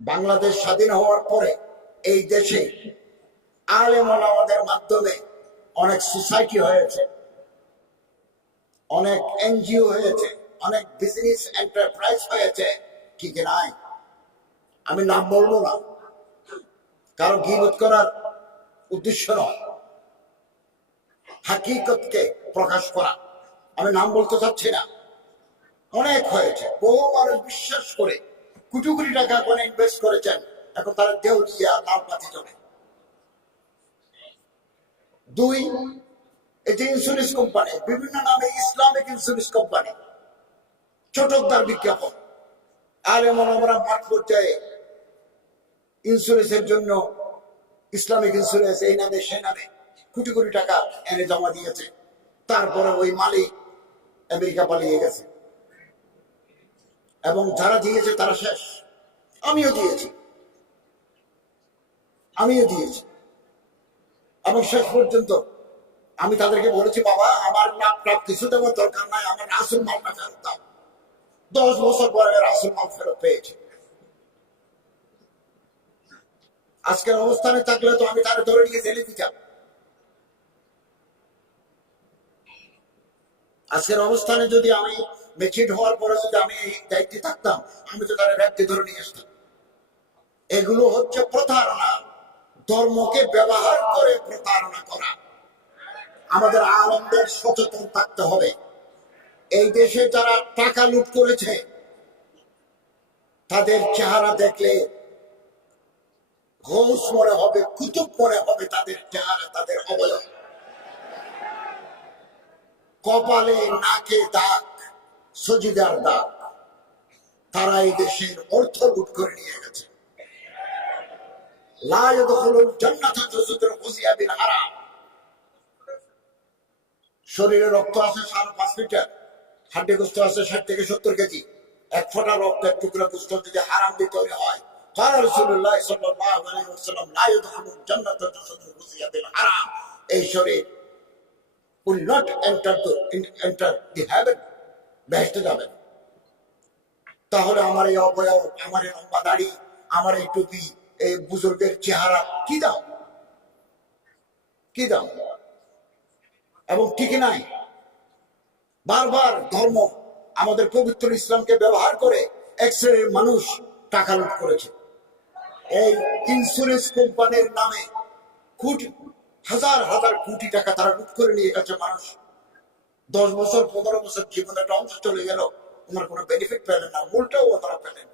বাংলাদেশ স্বাধীন হওয়ার পরে এই দেশে আলেম ওলামাদের মাধ্যমে অনেক সোসাইটি হয়েছে, অনেক এনজিও হয়েছে, অনেক বিজনেস এন্টারপ্রাইজ হয়েছে, ঠিক নাই? আমি নাম বলবো না, কারো গীবত করার উদ্দেশ্য নয়, হাকিকতকে প্রকাশ করা। আমি নাম বলতে চাচ্ছি না। অনেক হয়েছে, বহু মানুষ বিশ্বাস করে কোটি কোটি টাকা করে ইনভেস্ট করেছেন, এখন তারা দেউলিয়া লাল বাতি জ্বলে। দুই, এই যে ইন্স্যুরেন্স কোম্পানি, বিভিন্ন নামে ইসলামিক ইন্স্যুরেন্স কোম্পানি, ছোটদার বিজ্ঞাপন, আলেম ওলামারা মাঠ পর্যায়ে ইন্স্যুরেন্সের জন্য ইসলামিক ইন্স্যুরেন্স এই নামে সে নামে কোটি কোটি টাকা এনে জমা দিয়েছে। তারপরে ওই মালিক আমেরিকা পালিয়ে গেছে এবং যারা দিয়েছে তারা শেষ। আমিও দিয়েছি এবং শেষ পর্যন্ত আমি তাদেরকে বলেছি, বাবা আমার লাভ টাভ কিছু দেওয়ার দরকার নাই, আমার আসল মালটা ফেরত দাও। 10 বছর পরে আসল মাল ফেরত পেয়েছি। আজকের অবস্থানে থাকলে তো আমি তারা ধরে নিয়ে জেলে দিতাম। আজকের অবস্থানে যদি আমি মেচিউরড হওয়ার পরে যদি আমি এই দায়িত্বে থাকতাম, আমি তো তারা ব্যক্তি ধরে নিয়ে আসতাম। এগুলো হচ্ছে প্রতারণা, ধর্মকে ব্যবহার করে প্রতারণা করা। আমাদের আলেমদের সচেতন থাকতে হবে। এই দেশে যারা টাকা লুট করেছে তাদের চেহারা দেখলে ঘোষ মনে হবে, কুতুব মনে হবে, তাদের চেহারা, তাদের অবয়ব, কপালে নাকে দাগ, সজিদার দাগ। তারা এই দেশের অর্থ লুট করে নিয়ে গেছে। লা ইয়াদখুলুল জান্নাতা যুজুতুল খুজিয়া বিল হারাম। শরীরে রক্ত আছে 5.5 লিটার, হাড্ডি গোস্ত আছে 60 থেকে 70 কেজি। এক ফোঁটা রক্তের টুকরা গোস্ত যদি হারাম দিয়ে তৈরি হয়, قال رسول الله صلى الله عليه وسلم لا يدخل الجنة جسد غزي بالحرام. এই শরীর will not enter the heaven, বেহেশতে যাবে। তাহলে আমার এই অবয়ব, আমার এই লম্বা দাড়ি, আমার এই টুপি, এই বুজুর্গের চেহারা কি দাও, কি দাও? এবং ঠিক নাই, বারবার ধর্ম আমাদের পবিত্র ইসলামকে ব্যবহার করে এক শ্রেণীর মানুষ টাকা লুট করেছে। এই ইন্স্যুরেন্স কোম্পানির নামে কোটি, হাজার হাজার কোটি টাকা তারা লুট করে নিয়ে গেছে। মানুষ 10 বছর 15 বছর জীবনের একটা অংশ চলে গেল, ওনার কোনো বেনিফিট পেলেন না, মূলটাও তারা পেলেন।